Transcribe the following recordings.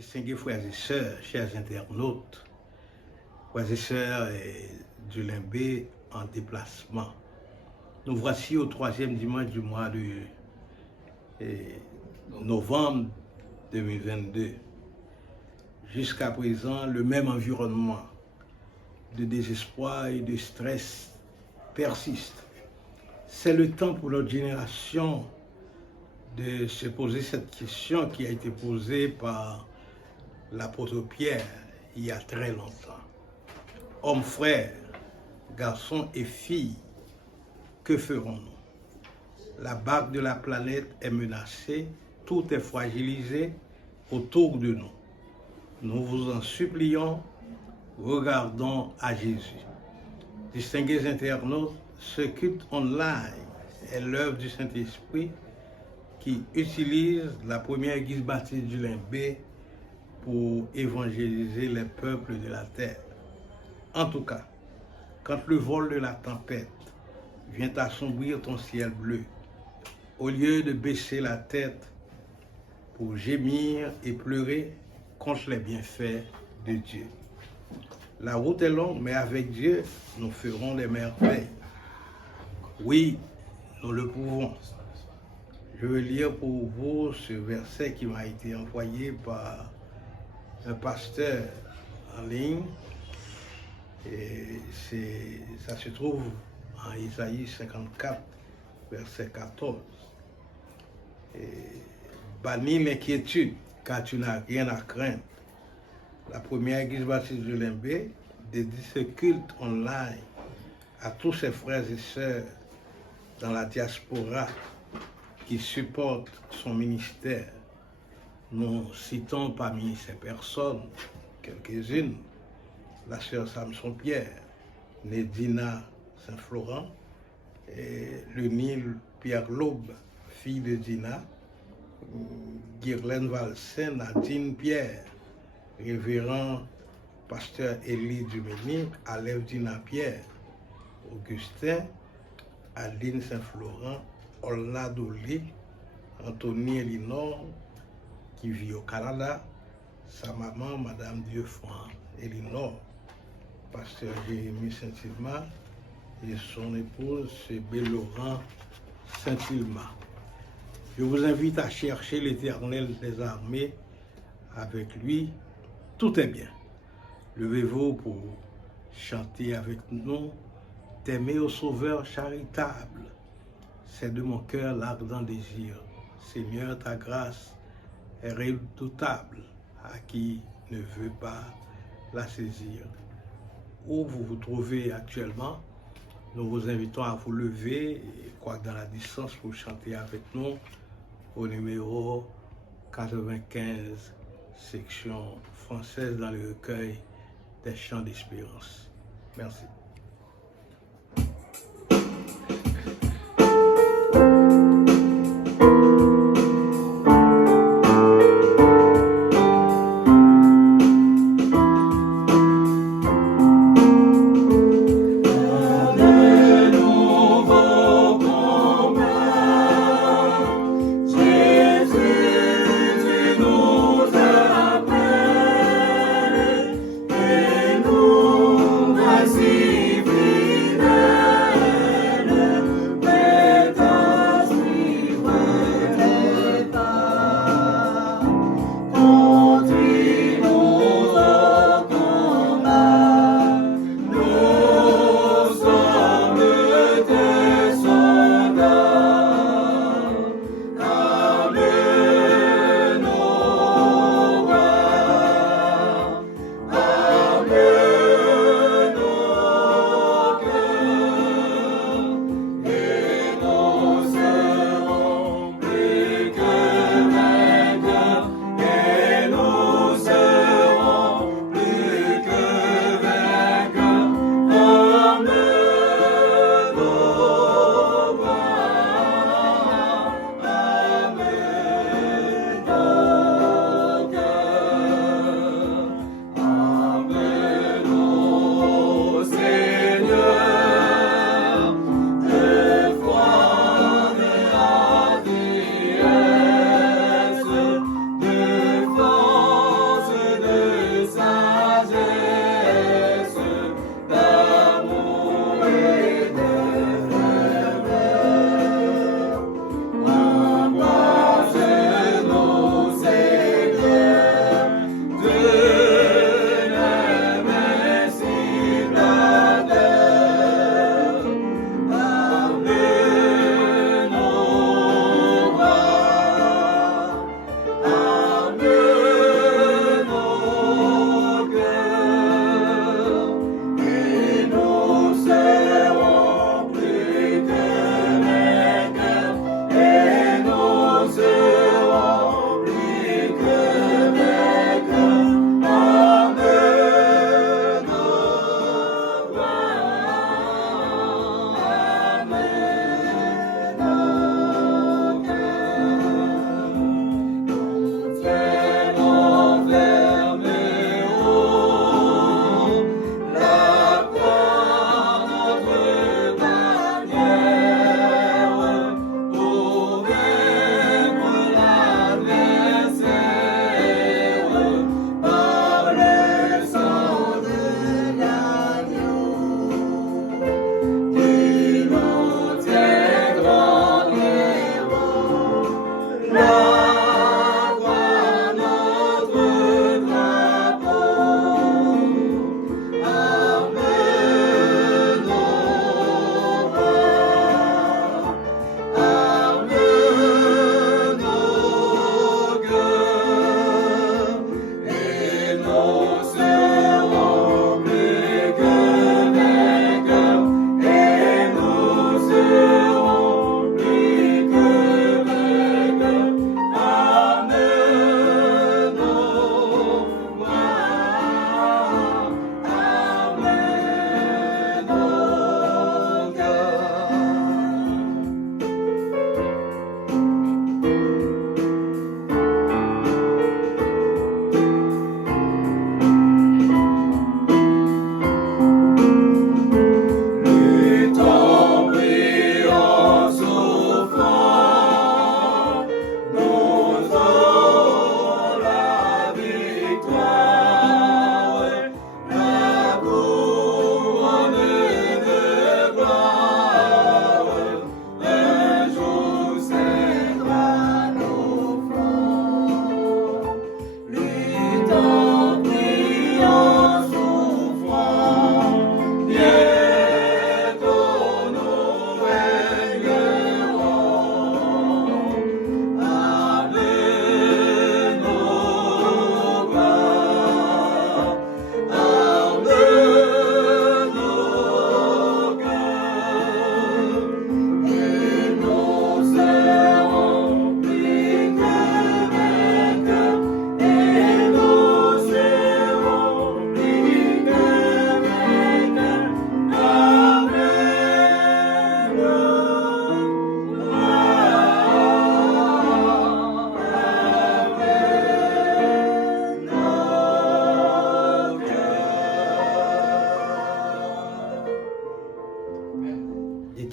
Distingués frères et sœurs, chers internautes, frères et sœurs du Limbé en déplacement. Nous voici au 3e dimanche du mois de novembre 2022. Jusqu'à présent, le même environnement de désespoir et de stress persiste. C'est le temps pour notre génération de se poser cette question qui a été posée par l'apôtre Pierre il y a très longtemps. Hommes, frères, garçons et filles, que ferons-nous? La barque de la planète est menacée, tout est fragilisé autour de nous. Nous vous en supplions, regardons à Jésus. Distingués internautes, ce culte online est l'œuvre du Saint-Esprit qui utilise la première église baptiste du Limbé pour évangéliser les peuples de la terre. En tout cas, quand le vol de la tempête vient assombrir ton ciel bleu, au lieu de baisser la tête pour gémir et pleurer contre les bienfaits de Dieu. La route est longue, mais avec Dieu, nous ferons des merveilles. Oui, nous le pouvons. Je vais lire pour vous ce verset qui m'a été envoyé par un pasteur en ligne. Et ça se trouve en Isaïe 54, verset 14. Bannis l'inquiétude, car tu n'as rien à craindre. La première église baptiste de Limbé dédie ce culte online à tous ses frères et sœurs dans la diaspora qui supportent son ministère. Nous citons parmi ces personnes quelques-unes: la sœur Samson Pierre, Nedina Saint-Florent, le Nil Pierre Laube, fille de Dina, Guirlaine Valsin, Nadine Pierre, révérend pasteur Élie Dumény, Alève Dina Pierre, Augustin, Aline Saint-Florent, Olna Dolly, Anthony Elinor, qui vit au Canada, sa maman, Madame Dieufranc Elinor, pasteur Jérémy Saint-Ilma et son épouse, c'est Bélaurent Saint-Ilma. Je vous invite à chercher l'Éternel des armées. Avec lui, tout est bien. Levez-vous pour chanter avec nous. T'aimer au Sauveur charitable, c'est de mon cœur l'ardent désir. Seigneur, ta grâce est redoutable à qui ne veut pas la saisir. Où vous vous trouvez actuellement, nous vous invitons à vous lever, quoique dans la distance, pour chanter avec nous au numéro 95, section française dans le recueil des chants d'espérance. Merci. See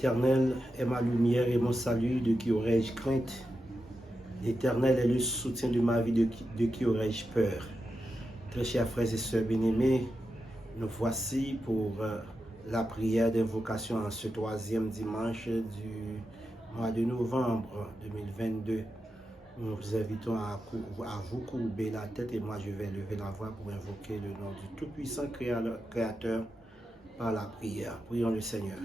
L'Éternel est ma lumière et mon salut, de qui aurais-je crainte? L'Éternel est le soutien de ma vie, de qui aurais-je peur? Très chers frères et sœurs bien-aimés, nous voici pour la prière d'invocation en ce 3e dimanche du mois de novembre 2022. Nous vous invitons à vous courber la tête et moi je vais lever la voix pour invoquer le nom du Tout-Puissant Créateur par la prière. Prions le Seigneur.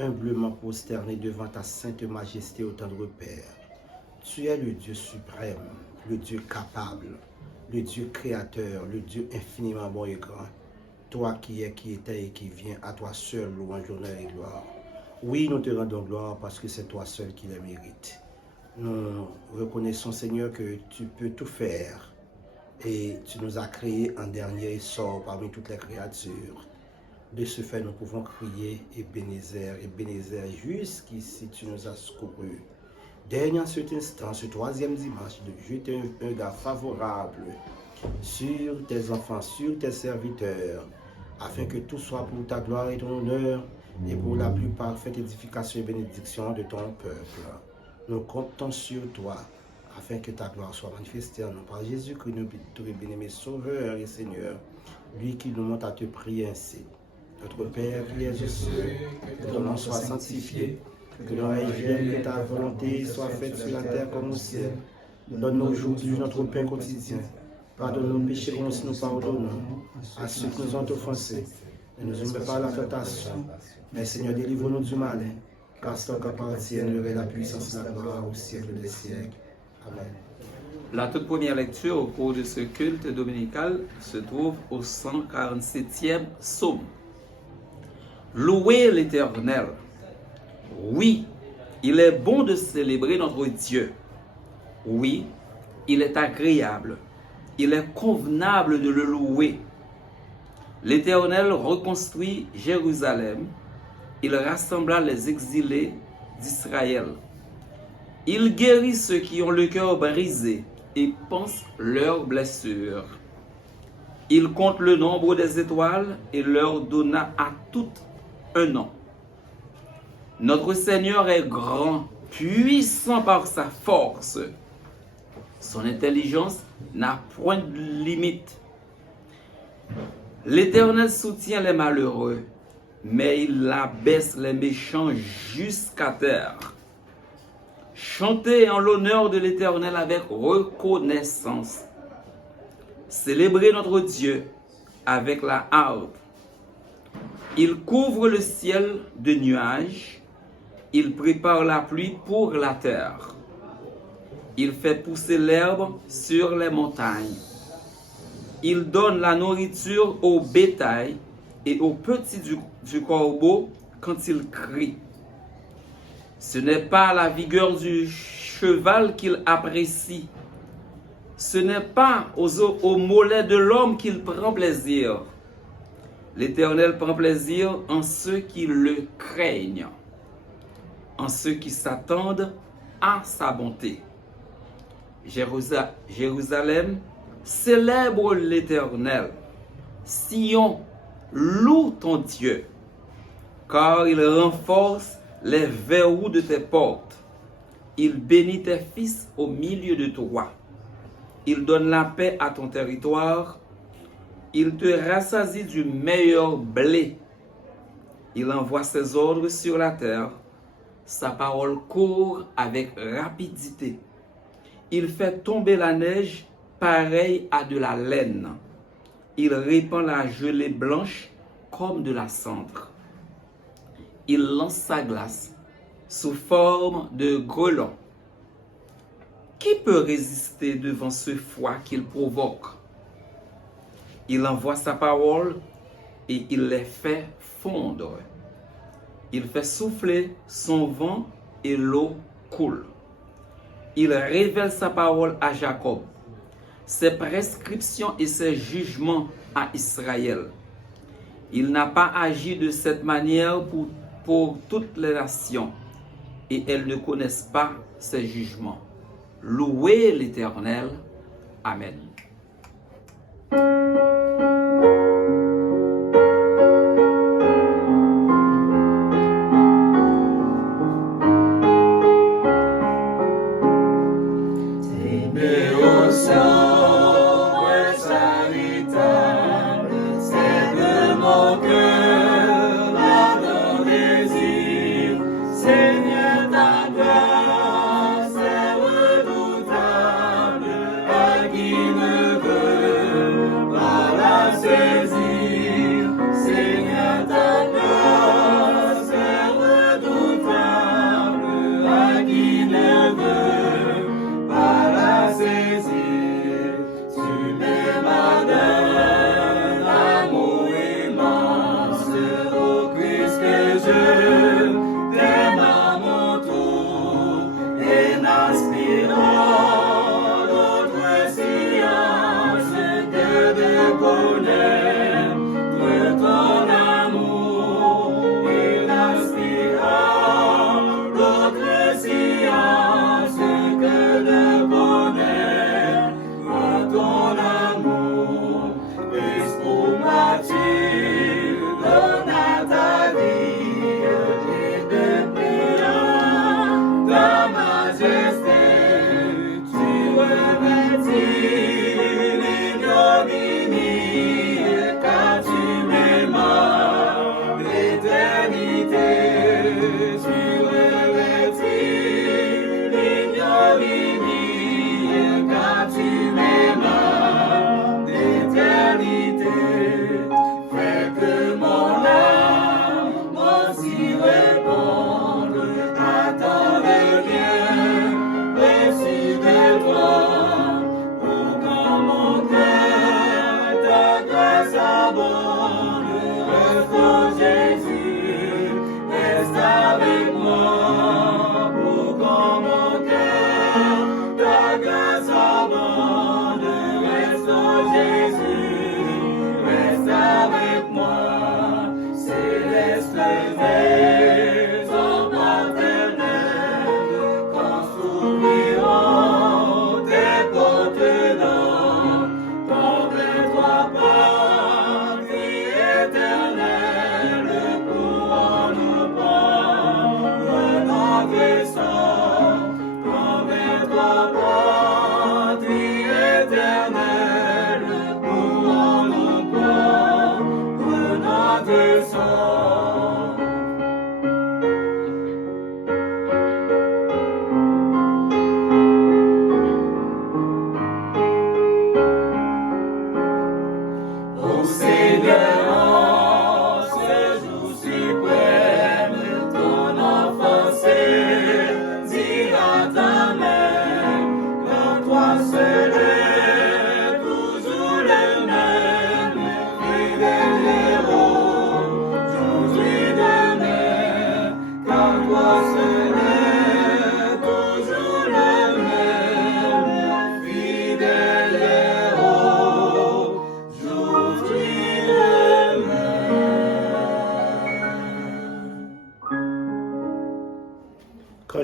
Humblement prosterné devant ta sainte majesté au tendre Père. Tu es le Dieu suprême, le Dieu capable, le Dieu créateur, le Dieu infiniment bon et grand. Toi qui es, qui étais et qui viens, à toi seul louange, honneur et gloire. Oui, nous te rendons gloire parce que c'est toi seul qui les mérite. Nous reconnaissons, Seigneur, que tu peux tout faire et tu nous as créés en dernier essor parmi toutes les créatures. De ce fait, nous pouvons crier Ebenezer, jusqu'ici tu nous as secourus. Dernier en cet instant, ce 3e dimanche, de jeter un regard favorable sur tes enfants, sur tes serviteurs, afin que tout soit pour ta gloire et ton honneur et pour la plus parfaite édification et bénédiction de ton peuple. Nous comptons sur toi, afin que ta gloire soit manifestée en nous. Par Jésus-Christ, notre bien-aimé Sauveur et Seigneur, lui qui nous montre à te prier ainsi. Notre Père qui es aux cieux, que ton nom soit sanctifié, que ton règne vienne, que ta volonté soit faite sur la terre comme au ciel. Donne-nous aujourd'hui notre pain quotidien. Pardonne nos péchés comme nous pardonnons à ceux qui nous ont offensés. Ne nous mets pas à la tentation, mais Seigneur, délivre-nous du malin. Car c'est toi qui appartienne la puissance et la gloire au siècle des siècles. Amen. La toute première lecture au cours de ce culte dominical se trouve au 147e psaume. Louez l'Éternel. Oui, il est bon de célébrer notre Dieu. Oui, il est agréable. Il est convenable de le louer. L'Éternel reconstruit Jérusalem. Il rassembla les exilés d'Israël. Il guérit ceux qui ont le cœur brisé et pense leurs blessures. Il compte le nombre des étoiles et leur donna à toutes un nom. Notre Seigneur est grand, puissant par sa force. Son intelligence n'a point de limite. L'Éternel soutient les malheureux, mais il abaisse les méchants jusqu'à terre. Chantez en l'honneur de l'Éternel avec reconnaissance. Célébrez notre Dieu avec la harpe. Il couvre le ciel de nuages. Il prépare la pluie pour la terre. Il fait pousser l'herbe sur les montagnes. Il donne la nourriture au bétail et aux petits du corbeau quand il crie. Ce n'est pas la vigueur du cheval qu'il apprécie. Ce n'est pas aux mollets de l'homme qu'il prend plaisir. L'Éternel prend plaisir en ceux qui le craignent, en ceux qui s'attendent à sa bonté. Jérusalem, célèbre l'Éternel. Sion, loue ton Dieu, car il renforce les verrous de tes portes. Il bénit tes fils au milieu de toi. Il donne la paix à ton territoire. Il te rassasie du meilleur blé. Il envoie ses ordres sur la terre. Sa parole court avec rapidité. Il fait tomber la neige pareille à de la laine. Il répand la gelée blanche comme de la cendre. Il lance sa glace sous forme de grêlons. Qui peut résister devant ce froid qu'il provoque? Il envoie sa parole et il les fait fondre. Il fait souffler son vent et l'eau coule. Il révèle sa parole à Jacob, ses prescriptions et ses jugements à Israël. Il n'a pas agi de cette manière pour toutes les nations, et elles ne connaissent pas ses jugements. Louez l'Éternel. Amen.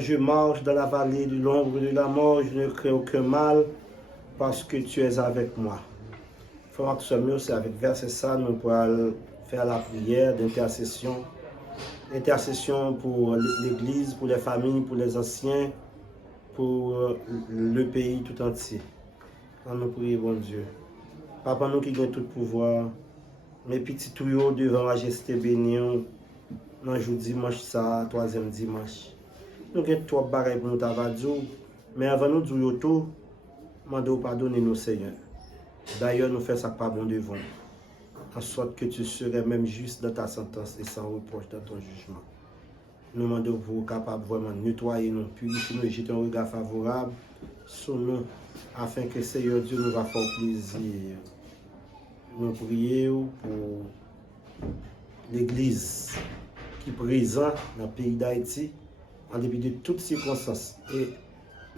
je marche dans la vallée de l'ombre de la mort, je ne crains aucun mal parce que tu es avec moi. Frère Samuel, c'est avec verset ça, nous pourrons faire la prière d'intercession. Intercession pour l'Église, pour les familles, pour les anciens, pour le pays tout entier. On nous prie, bon Dieu. Papa, nous qui avons tout pouvoir, mes petits tuyaux devant majesté bénie, dans jour dimanche, ça, troisième dimanche. Nous avons trois bagages pour nous dire, mais avant nous de dire tout, demandons pardonner nos Seigneur. D'ailleurs, nous faisons ça pas bon devant, en sorte que tu serais même juste dans ta sentence et sans reproche dans ton jugement. Nous demandons pour vous capable vraiment de nettoyer, nous purifier, nous jeter un regard favorable sur nous, afin que Seigneur Dieu nous va faire plaisir. Nous prions pour l'Église qui est présente dans le pays d'Haïti, en dépit de toutes circonstances. Et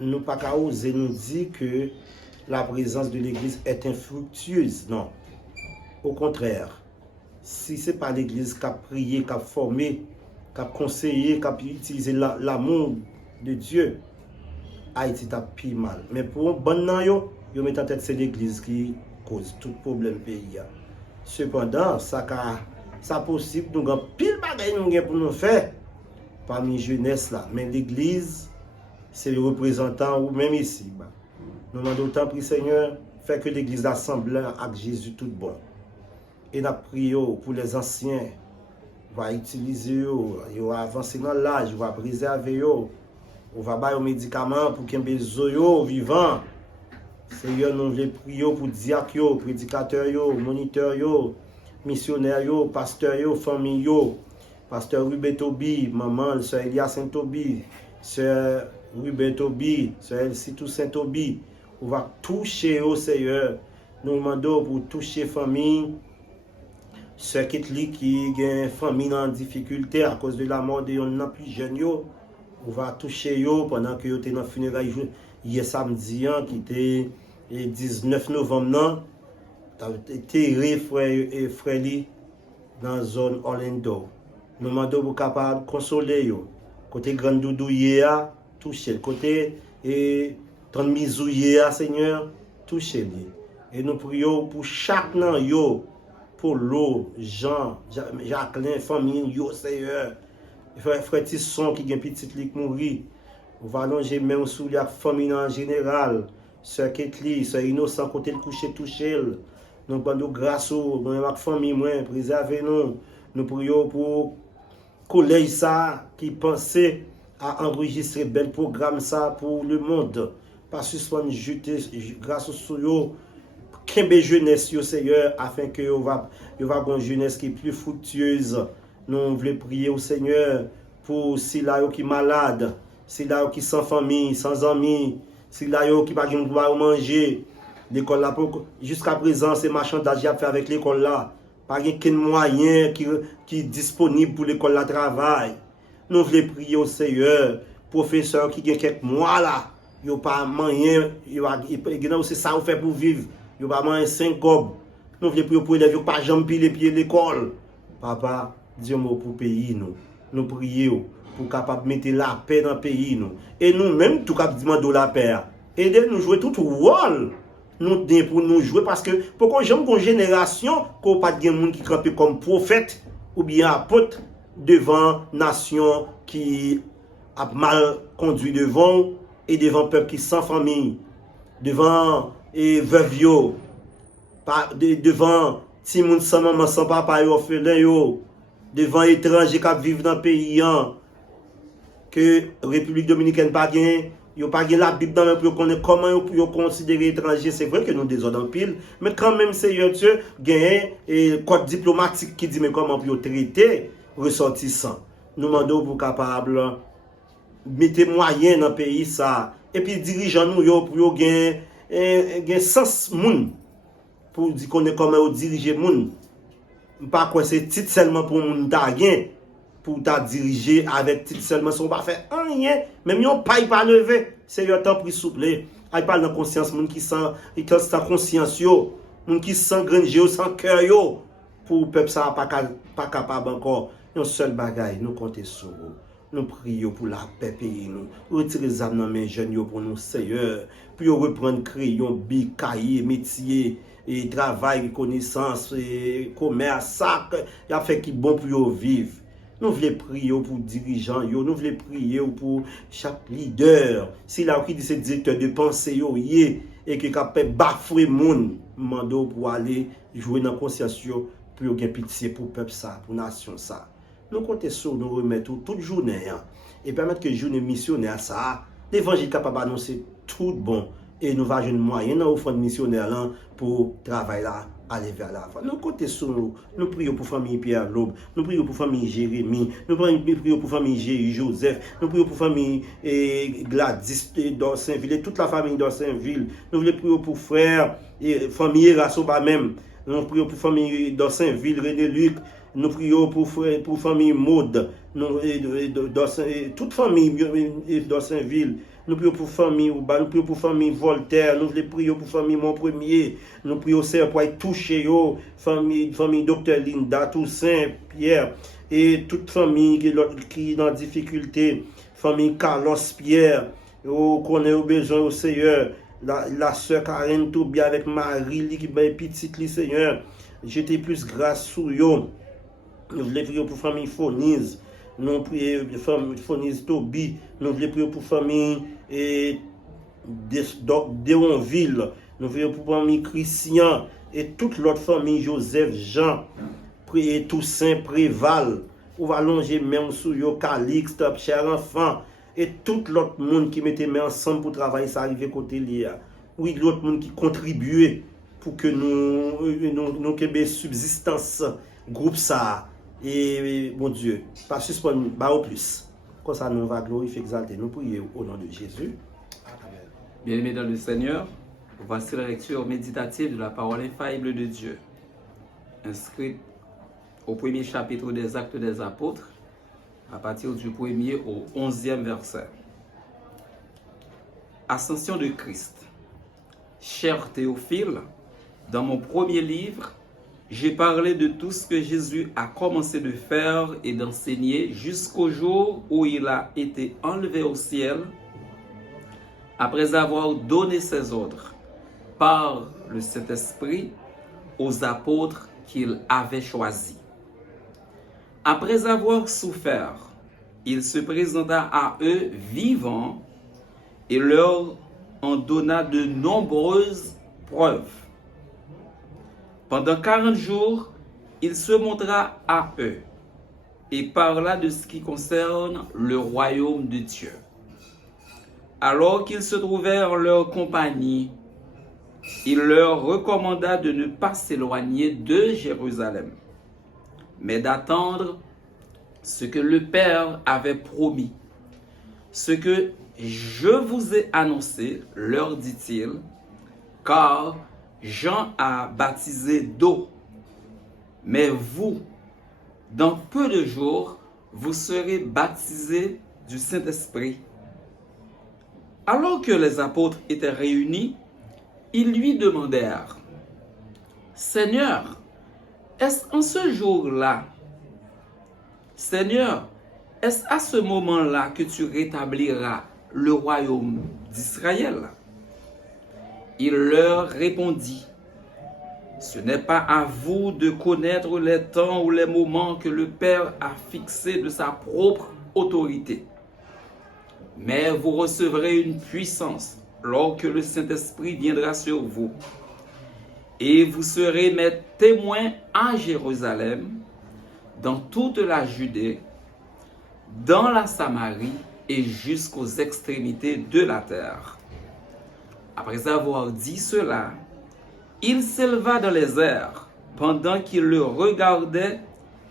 nous pas qu'à oser nous dire que la présence de l'Église est infructueuse. Non. Au contraire, si ce n'est pas l'Église qui a prié, qui a formé, qui a conseillé, qui a utilisé l'amour de Dieu, Haïti a pire mal. Mais pour un bon nan yo met en tête c'est l'Église qui cause tout problème pays. Cependant, ça possible, nous avons pile bagaille pour nous faire parmi jeunesse là. Mais l'Église, c'est le représentant ou même ici. Nous demandons autant pour Seigneur, fait que l'Église assemble avec Jésus tout bon. Et nous prions pour les anciens, va utiliser ils vont avancer dans l'âge, va préserver on va bailler aux médicaments pour qu'ils besoin vivant. Seigneur, nous voulons prier pour diacres, prédicateurs, moniteurs, missionnaires, pasteurs, familles, pasteur Ruben Tobi, maman, sœur Elia Saint-Tobi, sœur Ruben Tobi, sœur Elsie Saint-Tobi. On va toucher au Seigneur. Nous demandons pour toucher famille. Sœur Ketli qui a une famille en difficulté à cause de la mort de nos plus jeunes. On va toucher pendant que vous êtes dans le funérail hier samedi, qui était le 19 novembre. Tu as été frère dans la zone Orlando. Nous demandons pour capable de consoler. Côté Grand Doudou, toucher. Côté Transmisou, Seigneur, toucher. Et nous prions pour chaque nan pour l'eau, Jean, Jacqueline, famille, Seigneur. Frère Tisson qui a une petite lit mourir. On va allonger même sous la famille en général. Sœur Ketli, Sœur Innocent, côté le coucher, toucher. Nous demandons grâce aux famille, préservez nous. Nous prions pour collège ça qui pensait à enregistrer bel programme ça pour le monde. Pas suspendre jeter grâce aux eux. Qu'un jeunesse, Seigneur, afin que vous va une jeunesse qui est plus fructueuse. Nous voulons prier au Seigneur pour si là qui est malade, si là qui sans famille, sans amis, si là qui pas de manger. L'école là, jusqu'à présent, c'est marchandage à faire avec l'école là. Pas de moyen qui est disponible pour l'école là travail. Nous voulons prier au Seigneur, professeur qui a quelques mois là, il n'y a pas moyen, c'est ça qu'on fait pour vivre. Il n'y a pas 5 gobes. Nous voulons prier pour les élèves, pas jamais piler pied l'école. Papa, dis-moi pour le pays, nous prions pour capable mettre la paix dans le pays. Et nous-mêmes, tout cas, demandons la paix. Aidez-nous jouer tout rôle. Nous pour nous jouer parce que pourquoi j'aime une génération qu'on pas de monde qui campe comme prophète ou bien apôtre devant nation qui a mal conduit devant et devant peuple qui sans famille, devant et veuve devant ti moun sans maman sans papa yo orphelin yo, devant étrangers qui vivent dans le pays que République dominicaine pas gain, yo pas gain la Bible dans le pour connaître comment yo considérer étranger. C'est vrai que nous désordre en pile, mais quand même Seigneur Dieu gain et code diplomatique qui dit mais comment pour traiter ressortissants. Nous demandons pour capable mettre moyen dans le pays ça et puis dirigeants nous yo pour yo gain sens moun pour dire qu'on est comment diriger moun. Pas quoi c'est titre seulement pour moun ta gain pour ta diriger avec titre seulement son pas faire rien même yon pas lever. Seigneur temps pris souple. Ay parle dans conscience moun qui sent conscience yo, moun qui sent granger sans cœur yo pour peuple ça pas capable encore. Un seul bagaille nous compter sur vous. Nous prions pour la paix pays nous. Retirez les âmes dans mes jeunes pour nous, Seigneur. Puis reprendre crayon, bic, cahier, métier, et travail, connaissance, et commerce, sac. Il a fait qui bon pour vivre. Nous voulons prier pour dirigeants, nous voulons prier pour chaque leader. Si là qui dit c'est directeur de pensée, et qui est capable de bafouer le monde, mando pour aller jouer dans la conscience pour gagner pitié pour le peuple, ça, pour la nation. Ça. Nous comptons sur nous remettre toute journée et permettre que la journée missionnaire, ça, l'évangile capable d'annoncer tout bon. Et nous allons jouer moyen dans l'offrande missionnaire là, pour travailler là, aller vers l'avant. Nous comptons sur nous. Nous prions pour la famille Pierre Lobe, nous prions pour la famille Jérémie, nous prions pour la famille Joseph, nous prions pour la famille Gladys d'Orsainville et toute la famille d'Orsainville. Nous voulons prier pour frère et famille Rassoba même. Nous prions pour la famille d'Orsainville, René Luc. Nous prions pour la famille Maud, toute famille d'Orsainville. Nous prions pour la famille Ouba, nous prions pour la famille Voltaire, nous prions pour la famille Montpremier, nous prions pour être touchés, famille Dr Linda, Toussaint, Pierre, et toute famille qui est dans difficulté, famille Carlos Pierre, qu'on a besoin au Seigneur, la soeur Karen Toubia avec Marie, qui est petite, Seigneur, j'étais plus grâce sur eux. Nous voulons prier pour la famille Fonise. Nous prions pour la famille Fonise Tobi. Nous voulons prier pour la famille Déonville. Nous prions pour la famille Christian. Et toute l'autre famille Joseph, Jean, priez Toussaint, Préval. On va allonger même sur yo Calixte, cher enfant. Et tout l'autre monde qui mettait main ensemble pour travailler, ça arrive côté lié. Oui, l'autre monde qui contribuait pour que nous ayons subsistance, groupe ça. Et mon Dieu, pas suspendre, au plus. Comme ça, nous va glorifier, exalter. Nous prions au nom de Jésus. Bien-aimés dans le Seigneur, voici la lecture méditative de la parole infaillible de Dieu, inscrite au premier chapitre des Actes des Apôtres, à partir du 1er au 11e verset. Ascension de Christ. Cher Théophile, dans mon premier livre, j'ai parlé de tout ce que Jésus a commencé de faire et d'enseigner jusqu'au jour où il a été enlevé au ciel, après avoir donné ses ordres par le Saint-Esprit aux apôtres qu'il avait choisis. Après avoir souffert, il se présenta à eux vivants et leur en donna de nombreuses preuves. Pendant 40 jours, il se montra à eux et parla de ce qui concerne le royaume de Dieu. Alors qu'ils se trouvèrent en leur compagnie, il leur recommanda de ne pas s'éloigner de Jérusalem, mais d'attendre ce que le Père avait promis. Ce que je vous ai annoncé, leur dit-il, car Jean a baptisé d'eau, mais vous, dans peu de jours, vous serez baptisés du Saint-Esprit. Alors que les apôtres étaient réunis, ils lui demandèrent, Seigneur, est-ce en ce jour-là, Seigneur, est-ce à ce moment-là que tu rétabliras le royaume d'Israël? Il leur répondit, ce n'est pas à vous de connaître les temps ou les moments que le Père a fixés de sa propre autorité. Mais vous recevrez une puissance lorsque le Saint-Esprit viendra sur vous. Et vous serez mes témoins à Jérusalem, dans toute la Judée, dans la Samarie et jusqu'aux extrémités de la terre. Après avoir dit cela, il s'éleva dans les airs pendant qu'il le regardait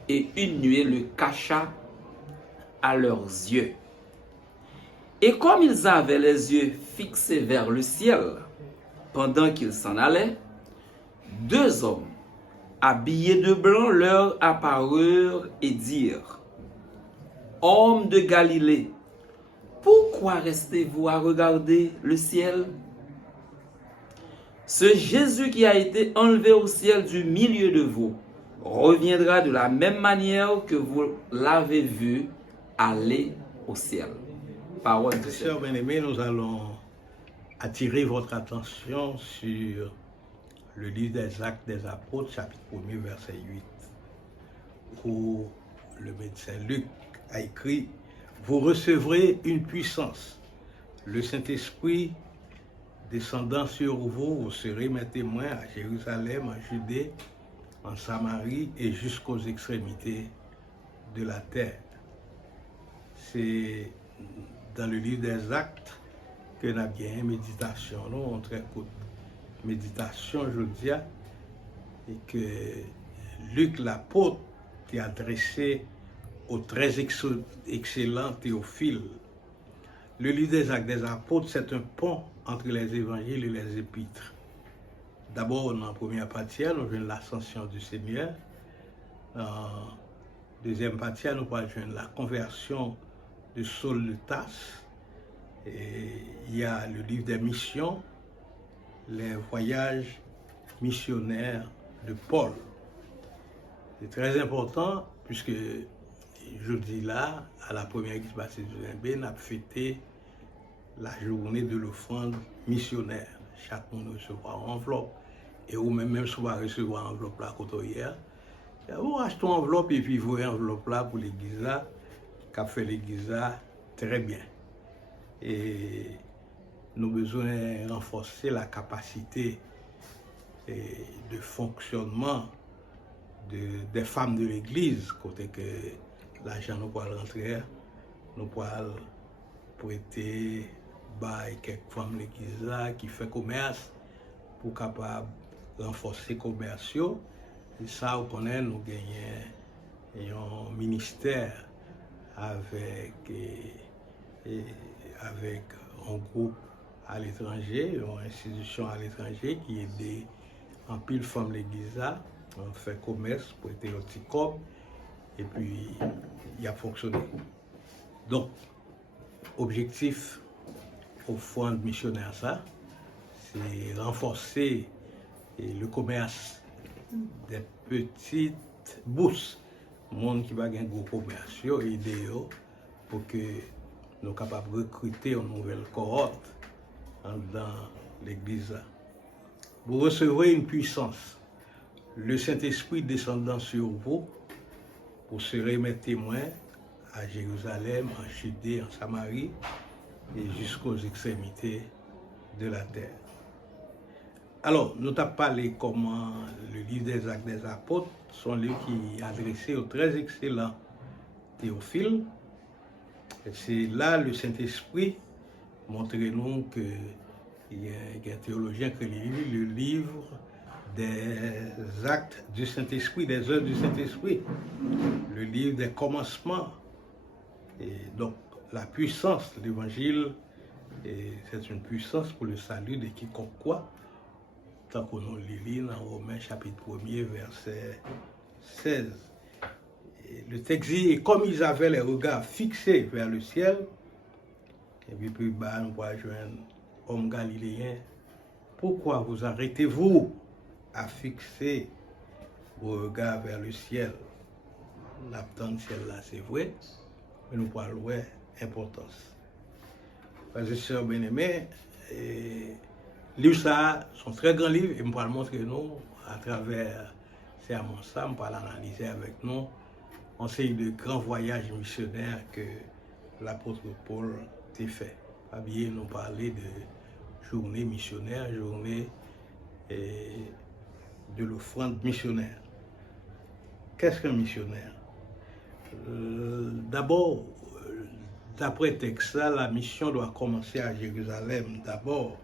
et une nuée le cacha à leurs yeux. Et comme ils avaient les yeux fixés vers le ciel pendant qu'ils s'en allaient, deux hommes habillés de blanc leur apparurent et dirent, « Hommes de Galilée, pourquoi restez-vous à regarder le ciel? Ce Jésus qui a été enlevé au ciel du milieu de vous reviendra de la même manière que vous l'avez vu aller au ciel. Parole du Sœurs Seigneur. bien-aimées, nous allons attirer votre attention sur le livre des Actes des Apôtres, chapitre 1er, verset 8, où le médecin Luc a écrit « Vous recevrez une puissance. Le Saint-Esprit descendant sur vous, vous serez mes témoins à Jérusalem, en Judée, en Samarie et jusqu'aux extrémités de la terre. » C'est dans le livre des Actes que nous avons bien une méditation, on très courte méditation, je dis, et que Luc l'apôtre est adressé au très excellent Théophile. Le livre des Actes des Apôtres, c'est un pont entre les évangiles et les épîtres. D'abord, dans la première partie, nous avons l'ascension du Seigneur. Dans la deuxième partie, nous avons la conversion de Saul de Tarse. Et il y a le livre des missions, les voyages missionnaires de Paul. C'est très important puisque jeudi là, à la première église baptiste de Limbé, on a fêté la journée de l'offrande missionnaire. Chaque monde recevra une enveloppe. Et ou même si on va recevoir une enveloppe là, côté hier, vous achetez une enveloppe et puis vous voyez une enveloppe là pour l'église là, qu'a fait l'église là très bien. Et nous avons besoin de renforcer la capacité de fonctionnement des femmes de l'église, côté que l'argent nous pourra rentrer, nous pourra prêter à quelques femmes de l'église là qui fait commerce pour capable renforcer commerciaux. Et ça, on connaît, nous gagnons un ministère avec un groupe à l'étranger, une institution à l'étranger qui aide en pile femmes l'église là, on fait commerce pour être au petit corps et puis il a fonctionné. Donc, objectif au fond missionnaire ça, c'est renforcer le commerce des petites bourses, monde qui va gagner gros commerce, aider pour que nous sommes capables de recruter une nouvelle cohorte dans l'église. Vous recevrez une puissance, le Saint-Esprit descendant sur vous, vous serez mes témoins à Jérusalem, en Judée, en Samarie et jusqu'aux extrémités de la terre. Alors, nous avons parlé comment le livre des Actes des Apôtres sont livres qui est adressé au très excellent Théophile. C'est là le Saint-Esprit montre-nous qu'il y a un théologien qui lit le livre des actes du Saint-Esprit, des œuvres du Saint-Esprit, le livre des commencements. Et donc, la puissance de l'Évangile, c'est une puissance pour le salut de quiconque croit, tant qu'on nous lit dans Romains chapitre 1er, verset 16. Le texte dit, et comme ils avaient les regards fixés vers le ciel, et puis plus bas, on voit joindre homme galiléen, pourquoi vous arrêtez-vous à fixer vos regards vers le ciel? L'attente ciel là, c'est vrai, mais nous parlons de importance. Frères et sœurs bien-aimés, livres ça sont très grands livres, et je vais montrer nous, à travers ces amants ça, je vais analyser avec nous on série de grands voyages missionnaires que l'apôtre Paul a fait. Pas bien nous parler de journée missionnaire, journée de l'offrande missionnaire. Qu'est-ce qu'un missionnaire? D'abord, d'après le texte, la mission doit commencer à Jérusalem, d'abord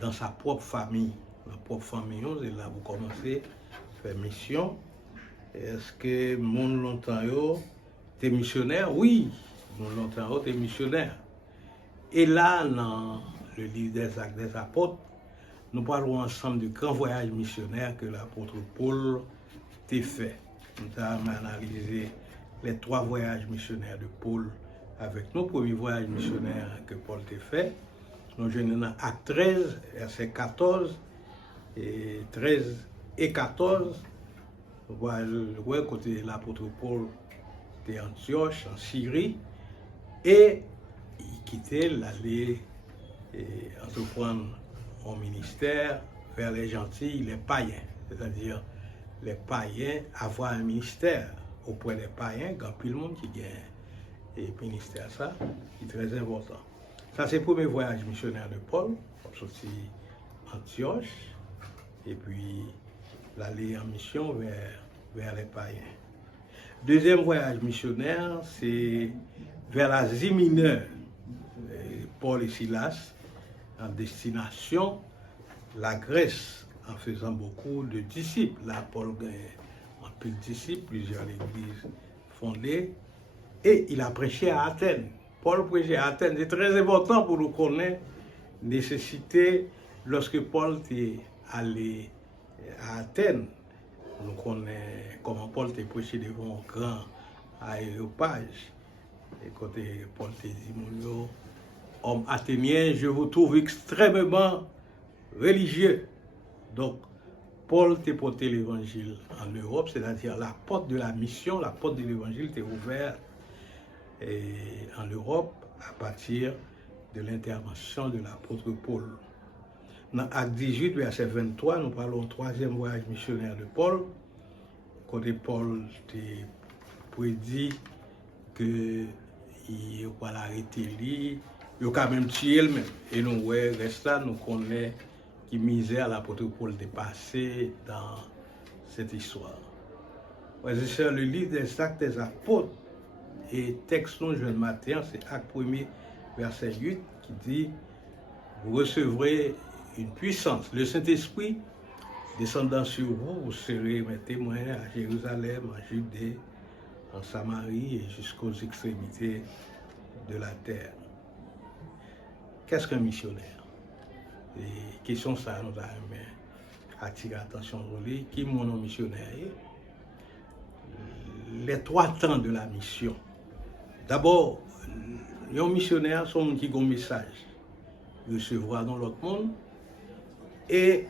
dans sa propre famille. La propre famille, et là vous commencez à faire mission. Est-ce que mon longtemps t'es missionnaire? Oui, mon longtemps t'es missionnaire. Et là, dans le livre des Actes des Apôtres, nous parlons ensemble du grand voyage missionnaire que l'apôtre Paul t'a fait. Nous avons analysé les 3 voyages missionnaires de Paul avec nos premiers voyages missionnaires que Paul t'a fait. Nous sommes dans Acte 13, verset 14, et 13 et 14. Voilà, côté l'apôtre Paul était en Antioche, en Syrie, Et il quittait l'aller entreprendre un ministère vers les gentils, les païens. C'est-à-dire, les païens avoir un ministère auprès des païens, quand plus le monde qui gagne et ministère, ça, qui est très important. Ça, c'est le premier voyage missionnaire de Paul, sorti Antioche, et puis l'aller en mission vers les païens. Deuxième voyage missionnaire, c'est vers l'Asie mineure. Paul et Silas, en destination, la Grèce, en faisant beaucoup de disciples. Là, Paul a un peu de disciples, plusieurs églises fondées, et il a prêché à Athènes. Paul prêchait à Athènes. C'est très important pour nous connaître nécessité lorsque Paul est allé à Athènes. Nous connaissons comment Paul était prêché devant un grand aéropage. Et côté Paul te dit, homme athénien, je vous trouve extrêmement religieux. Donc, Paul t'a porté l'évangile en Europe, c'est-à-dire la porte de la mission, la porte de l'évangile t'est ouverte en Europe à partir de l'intervention de l'apôtre Paul. Dans Acte 18, verset 23, nous parlons du troisième voyage missionnaire de Paul. Côté Paul t'a prédit que il va l'arrêter lui, il a quand même tué lui-même. Et nous, ouais, reste là, nous connaissons qui misère l'apôtre Paul de passer dans cette histoire. Ouais, c'est le livre des Actes des Apôtres et texte non jeune matin, c'est Acte 1er, verset 8, qui dit vous recevrez une puissance, le Saint-Esprit descendant sur vous, vous serez mes témoins à Jérusalem, en Judée, en Samarie et jusqu'aux extrémités de la terre. Qu'est-ce qu'un missionnaire? Et question ça nous a attiré l'attention de lui. Qui est mon missionnaire? Les trois temps de la mission. D'abord, les missionnaires sont ceux qui ont un message recevoir dans l'autre monde et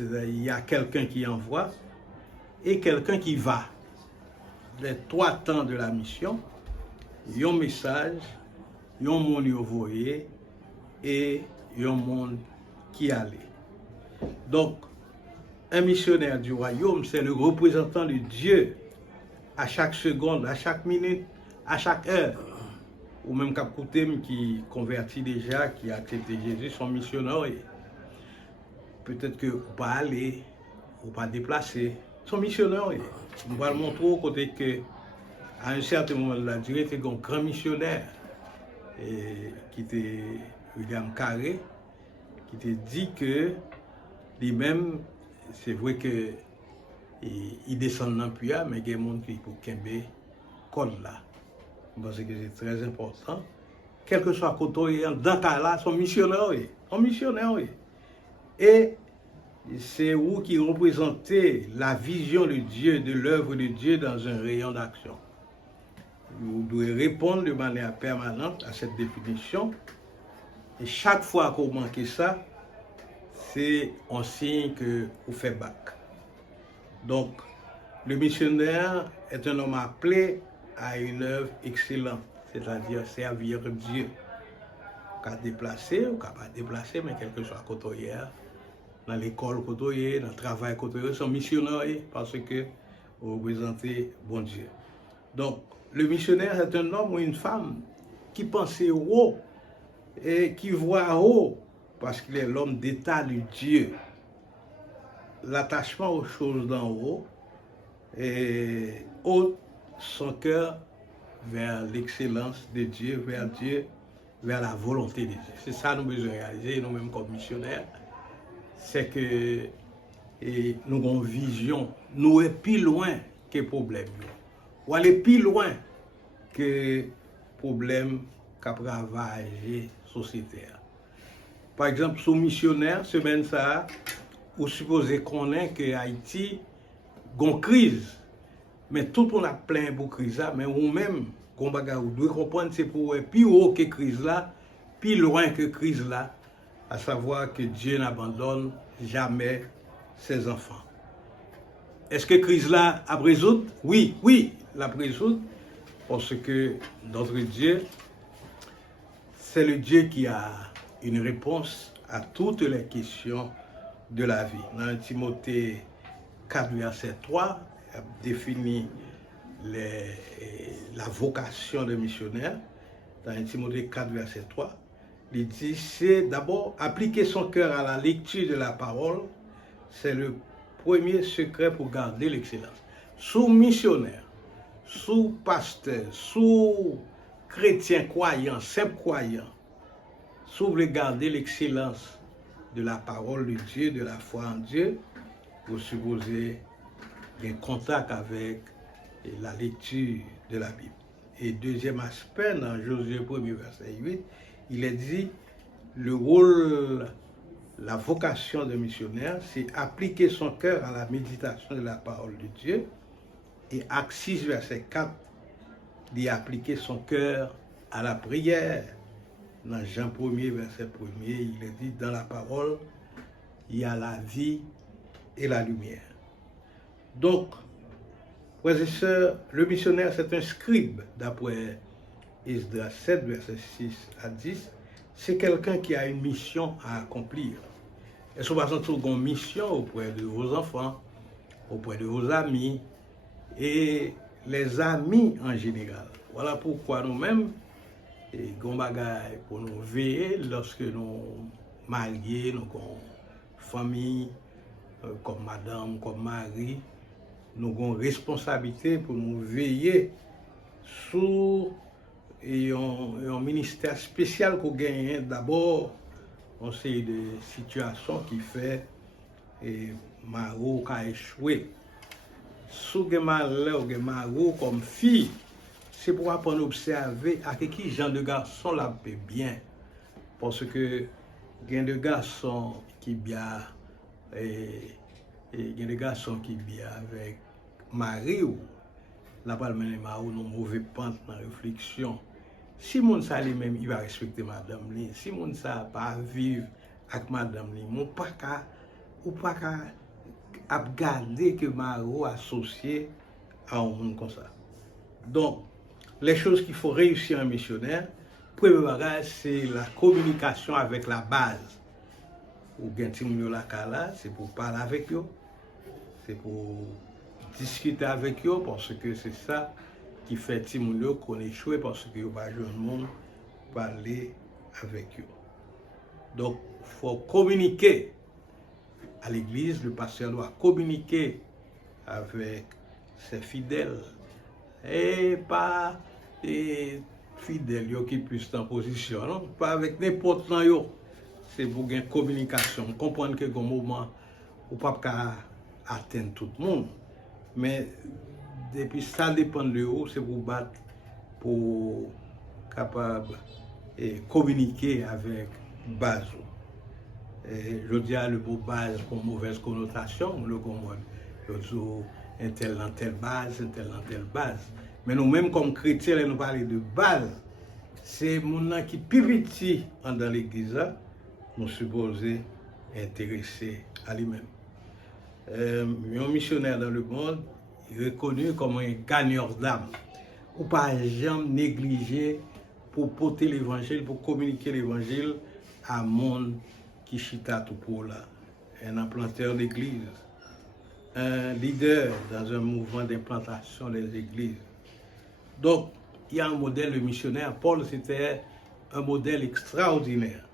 il y a quelqu'un qui envoie et quelqu'un qui va. Les trois temps de la mission, il y a un message, il y a un monde envoyé et il y a un monde qui allait. Donc, un missionnaire du royaume, c'est le représentant de Dieu à chaque seconde, à chaque minute, à chaque heure. Ou même Capcoutem qui convertit déjà, qui a accepté Jésus, son missionnaire. Peut-être que vous ne pas aller, ou pas déplacer. Son missionnaire. On va le montrer au côté que, à un certain moment de la durée, il était un grand missionnaire qui était William Carré, qui te dit que lui-même, c'est vrai que il descend dans le puits, mais il y a des gens qui pour Kembe code là. Parce que c'est très important. Quel que soit côté, dans ce cas-là, son missionnaire. Et c'est vous qui représentez la vision de Dieu, de l'œuvre de Dieu dans un rayon d'action. Vous devez répondre de manière permanente à cette définition. Et chaque fois que vous manquez ça, c'est un signe que vous faites bac. Donc, le missionnaire est un homme appelé à une œuvre excellente, c'est-à-dire servir Dieu. Qu'à déplacer ou qu'à pas déplacer, mais quel que soit côté, dans l'école côté, dans le travail côté, sont missionnaires parce que vous représentez bon Dieu. Donc, le missionnaire est un homme ou une femme qui pense haut et qui voit haut parce qu'il est l'homme d'état de Dieu. L'attachement aux choses d'en haut et haute son cœur vers l'excellence de Dieu, vers la volonté de Dieu. C'est ça que nous devons réaliser, nous-mêmes comme missionnaires. C'est que nous avons une vision, nous sommes plus loin que le problème. Ou aller plus loin que le problème qui a ravagé la société. Par exemple, sous missionnaire, semaine ça, vous supposez qu'on est que Haïti a une crise. Mais tout le monde a plein de crise là, mais vous-même, vous devez comprendre c'est pour plus haut que crise là, plus loin que crise là, à savoir que Dieu n'abandonne jamais ses enfants. Est-ce que crise là a résoudre? Oui, l'a résoudre, parce que notre Dieu c'est le Dieu qui a une réponse à toutes les questions de la vie. Dans Timothée 4, verset 3, il a défini la vocation de missionnaire. Dans Timothée 4, verset 3, il dit, c'est d'abord appliquer son cœur à la lecture de la parole, c'est le premier secret pour garder l'excellence. Sous missionnaire, sous pasteur, sous chrétien croyant, simple croyant, si vous voulez garder l'excellence de la parole de Dieu, de la foi en Dieu, vous supposez un contact avec la lecture de la Bible. Et deuxième aspect, dans Josué 1er, verset 8, il est dit, le rôle, la vocation de missionnaire, c'est appliquer son cœur à la méditation de la parole de Dieu. Et Acte 6, verset 4, dit appliquer son cœur à la prière. Dans Jean 1er, verset 1er, il est dit, dans la parole, il y a la vie et la lumière. Donc, frères et sœurs, le missionnaire, c'est un scribe, d'après Esdras 7, verset 6 à 10. C'est quelqu'un qui a une mission à accomplir. Est-ce que vous avez une mission auprès de vos enfants, auprès de vos amis, et les amis en général? Voilà pourquoi nous-mêmes, et gon bagay pour nous veiller lorsque nous mariés, nous avons famille, comme madame, comme mari, nous avons responsabilité pour nous veiller sur un ministère spécial qu'on gagne. D'abord, on sait des situations qui fait et Maro a échoué. Si vous avez Maro comme fille, c'est pour apprendre à observer à qui genre de garçon la paix bien. Parce que il y a des garçons qui bien et il y a des garçons qui bien avec mari ou la pas mener mari non mauvais pente dans réflexion. Si mon ça lui-même il va respecter madame li, si mon ça pas vivre avec madame li, mon pas ka ou pas ka à garder que mari associé à un monde comme ça. Donc les choses qu'il faut réussir en missionnaire, premier bagage, c'est la communication avec la base. Ou bien c'est pour parler avec eux, c'est pour discuter avec eux, parce que c'est ça qui fait Timounio qu'on échoue, parce que va jouer le monde parler avec eux. Donc, il faut communiquer à l'église, le pasteur doit communiquer avec ses fidèles. Et pas des fidèles qui puissent en position, non? Pas avec n'importe qui. C'est pour une communication. Comprendre que au moment où pas atteindre tout le monde. Mais depuis ça dépend de vous, c'est pour battre, pour capable et communiquer avec base. Je dis le mot base pour mauvaise connotation, le un tel dans telle base, un tel dans telle base. Mais nous-mêmes, comme chrétiens, nous parlons de base. C'est mon qui plus petit dans l'église, nous supposons intéresser à lui-même. Un missionnaire dans le monde est reconnu comme un gagneur d'âme. Ou pas jamais négliger pour porter l'évangile, pour communiquer l'évangile à un monde qui chita tout pour là. Un implanteur d'église. Un leader dans un mouvement d'implantation des églises. Donc, il y a un modèle de missionnaire. Paul, c'était un modèle extraordinaire.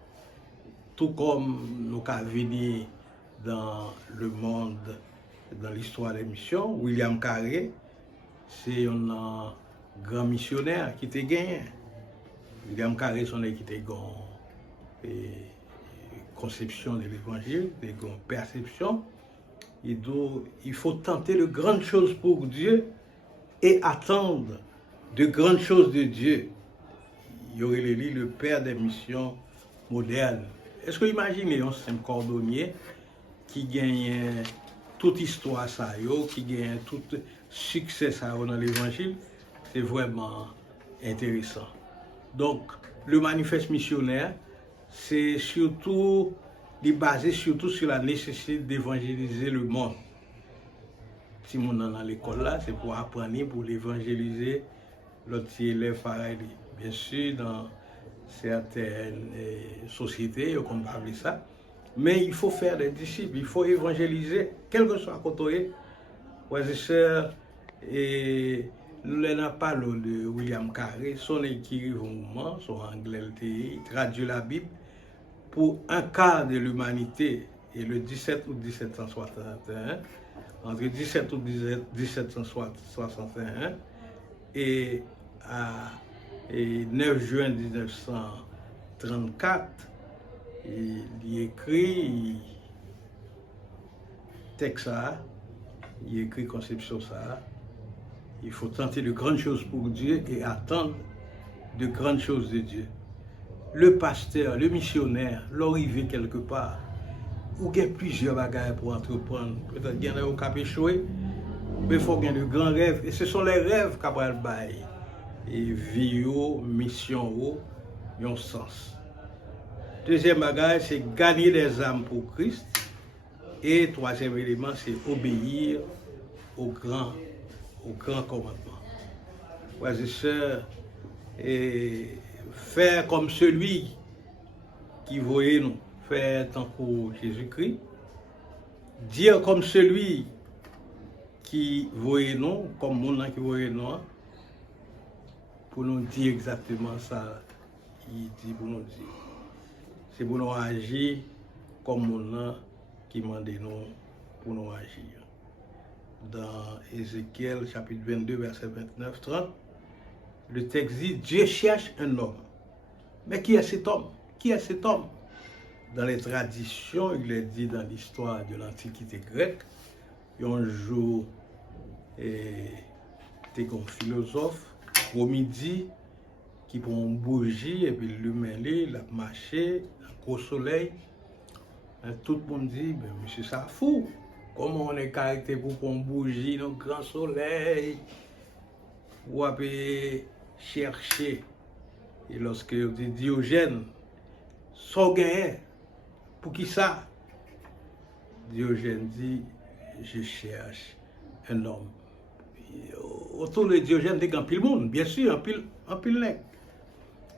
Tout comme nous avons vu dans le monde, dans l'histoire des missions, William Carey, c'est un grand missionnaire qui était gagné. William Carey, son qui était gagné conception de l'évangile, de perception. Il faut tenter de grandes choses pour Dieu et attendre de grandes choses de Dieu. Il y aurait le père des missions modernes. Est-ce que vous imaginez un simple cordonnier qui gagne toute histoire ça, qui gagne tout succès ça dans l'évangile? C'est vraiment intéressant. Donc, le manifeste missionnaire, c'est surtout basé surtout sur la nécessité d'évangéliser le monde. Si on est dans l'école là, c'est pour apprendre, pour l'évangéliser l'autre élève pareil. Bien sûr, dans certaines sociétés, on ne pas appeler ça. Mais il faut faire des disciples, il faut évangéliser, quel que soit côté. Frères et sœurs, et nous n'avons pas de William Carey, son écrivain, son anglais, il traduit la Bible pour un quart de l'humanité. Et le 17 août 1761, entre 17 août 1761 et 9 juin 1934, il écrit texte ça, il écrit conception ça. Il faut tenter de grandes choses pour Dieu et attendre de grandes choses de Dieu. Le pasteur, le missionnaire, l'arrivée quelque part, ou il y a plusieurs bagages pour entreprendre. Peut-être qu'il y en a qui ont échoué, mais il faut qu'il y ait de grands rêves. Et ce sont les rêves qui ont le bail. Et vie, mission, ils ont sens. Deuxième bagage, c'est gagner des âmes pour Christ. Et troisième élément, c'est obéir au grand commandement. Frères et sœurs, et faire comme celui qui voyait nous, faire tant pour Jésus-Christ, dire comme celui qui voyait nous, comme mon qui voyait nous, pour nous dire exactement ça, il dit pour nous dire. C'est pour nous agir comme mon qui m'a dit nous pour nous agir. Dans Ézéchiel chapitre 22, verset 29-30, le texte dit, Dieu cherche un homme. Mais qui est cet homme? Qui est cet homme? Dans les traditions, il est dit dans l'histoire de l'Antiquité grecque, un jour, t'es un philosophe, au midi, qui prend une bougie et puis il a marché, un gros soleil. Et tout le monde dit, ben, monsieur, ça fou. Comment on est caractère pour prendre une bougie dans le grand soleil? Ou après chercher. Et lorsque on dit Diogène, sans gagner, pour qui ça? Diogène dit, je cherche un homme. Et autour de Diogène, il y a un pile monde, bien sûr, un pile nègre.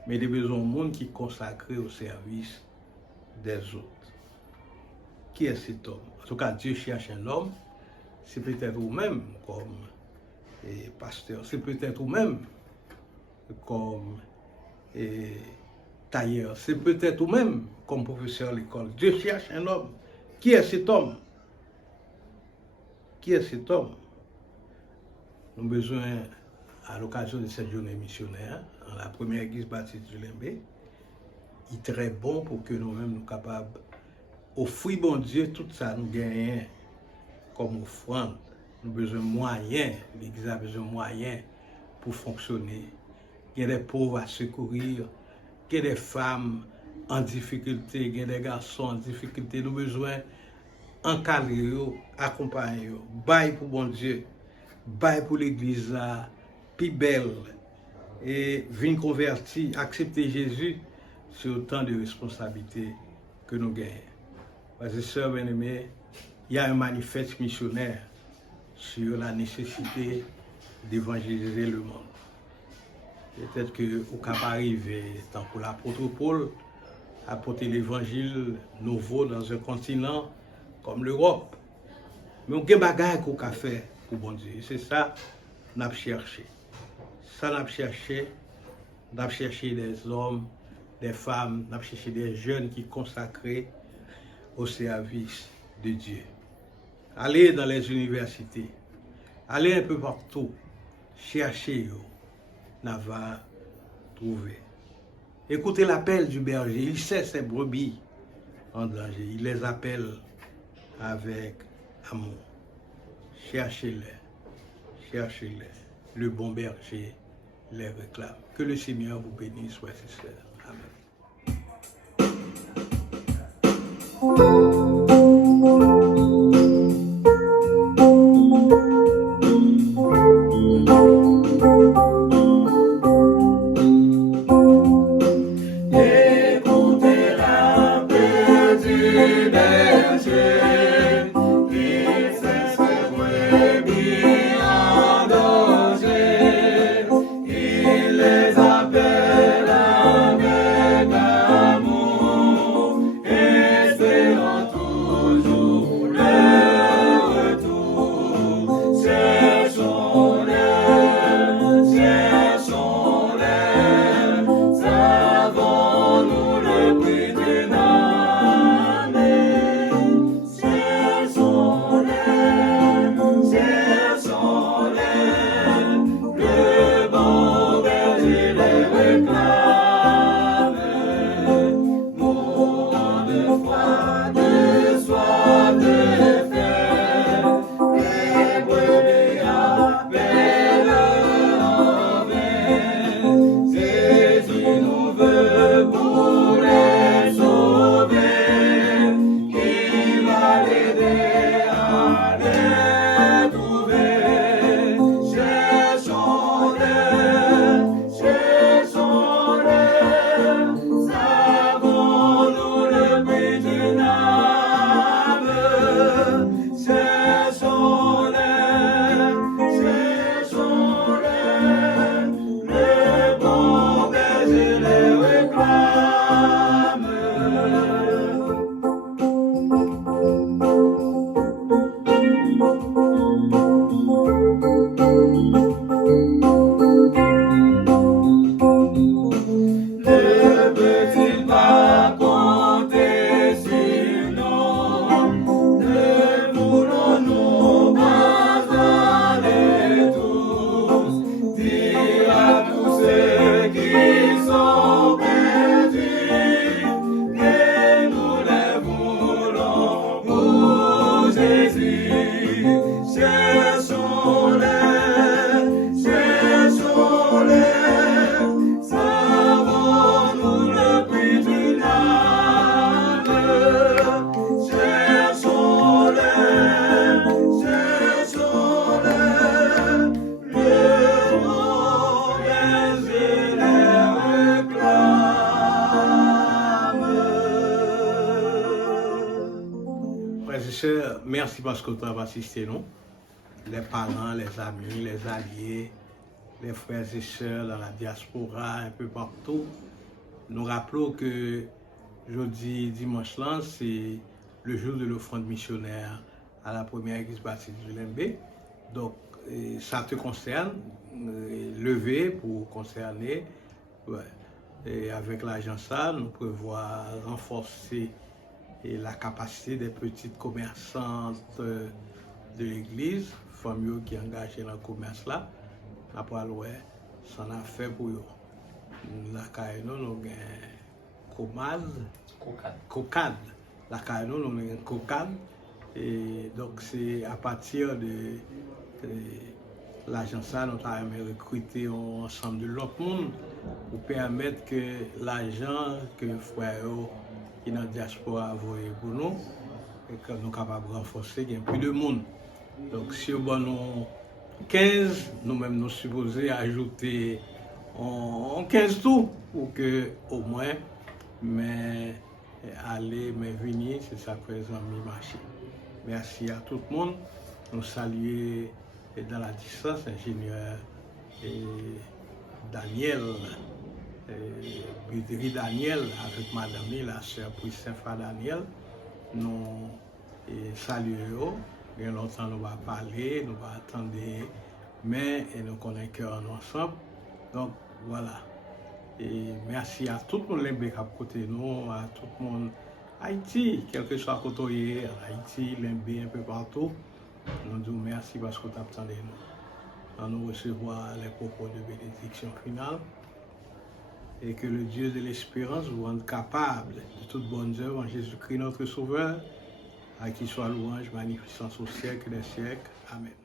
Mais il y a besoin de monde qui est consacré au service des autres. Qui est cet homme? En tout cas, Dieu cherche un homme. C'est peut-être vous-même comme pasteur. C'est peut-être vous-même comme tailleur. C'est peut-être vous-même comme professeur à l'école. Dieu cherche un homme. Qui est cet homme? Qui est cet homme? Nous avons besoin, à l'occasion de cette journée missionnaire, dans la première église baptiste de Limbé, il est très bon pour que nous-mêmes nous soyons capables d'offrir bon Dieu tout ça nous gagnons comme offrande. Nous avons besoin de moyens, l'église a besoin de moyens pour fonctionner. Il y a des pauvres à secourir, il y a des femmes en difficulté, il y a des garçons en difficulté. Nous avons besoin d'encadrer, accompagner, bailler pour bon Dieu, bailler pour l'église là, plus belle, et venir convertir, accepter Jésus, c'est autant de responsabilités que nous gagnons. Frères et sœurs bien-aimés, il y a un manifeste missionnaire sur la nécessité d'évangéliser le monde. Peut-être que vous pouvez arriver, tant pour l'apôtre Paul, apporter l'évangile nouveau dans un continent comme l'Europe. Mais on a des bagages qu'on a fait pour bon Dieu. C'est ça qu'on a cherché. Ça qu'on a cherché. On a cherché des hommes, des femmes, on a cherché des jeunes qui consacrés au service de Dieu. Allez dans les universités, allez un peu partout, cherchez, on va trouver. Écoutez l'appel du berger, il sait ses brebis en danger, il les appelle avec amour. Cherchez-les, cherchez-les. Le bon berger les réclame. Que le Seigneur vous bénisse, frères et sœurs. Amen. Les appelle à merci parce que tu as assisté nous, les parents, les amis, les alliés, les frères et sœurs dans la diaspora, un peu partout. Nous rappelons que jeudi, dimanche là, c'est le jour de l'offrande missionnaire à la première église baptiste du Lembe. Donc, ça te concerne, lever pour concerner. Ouais. Et avec l'agence, nous prévoyons renforcer la capacité des petites commerçantes de l'église, familles qui sont engagées dans le commerce là. Après, ça a fait pour eux. La caille, nous avons cocade. La caille, nous avons une cocade. Et donc, c'est à partir de l'agence, nous avons recruté ensemble de l'autre monde pour permettre que l'argent que les frères qui sont dans la diaspora envoyé pour nous, et que nous sommes capables de renforcer, il y a plus de monde. Donc, si nous 15, nous-mêmes nous supposons ajouter en 15 tout pour que au moins, mais aller, mais venir, c'est ça présent mi-marché. Merci à tout le monde. Nous saluons dans la distance ingénieur Daniel, Budry Daniel, avec madame, la sœur Priscilla Daniel. Nous saluons. Il y a longtemps, nous va parler, nous va attendre, mais nous connaissons ensemble. Donc, voilà. Et merci à tout le monde qui est à côté de nous, à tout le monde. Haïti, quel que soit côté, Haïti, Lembe, un peu partout. Nous disons merci parce que vous attendez nous. Nous recevoir les propos de bénédiction finale. Et que le Dieu de l'espérance vous rende capable de toute bonne œuvre en Jésus-Christ notre Sauveur, à qui soit louange, magnificence au siècle des siècles. Amen.